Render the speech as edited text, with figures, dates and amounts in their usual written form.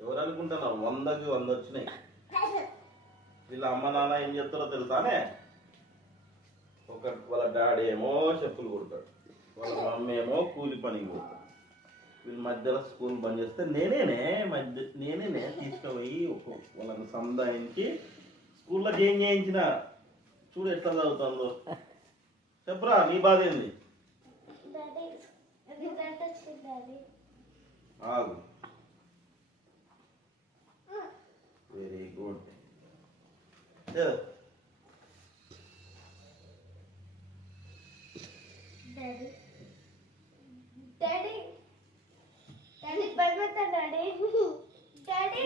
ఎవరు అనుకుంటున్నారు 100కి 100 వచ్చినాయి. వీళ్ళ అమ్మ నాన్న ఏం చెప్తారో తెలుసానే? వాళ్ళ డాడీ ఏమో చెప్పులు కుడతాడు, వాళ్ళ మమ్మీ ఏమో కూలి పనికి పోతాడు. వీళ్ళ మధ్యలో స్కూల్ బంద్ చేస్తే నేనే తీసుకుపోయి వాళ్ళని సంధాయించి స్కూల్లో జాయిన్ చేయించిన. చూడు ఎట్లా చదువుతుందో. చెప్పరా నీ బాధ ఏంది? ఆగు. Very good. Daddy daddy daddy by bye daddy daddy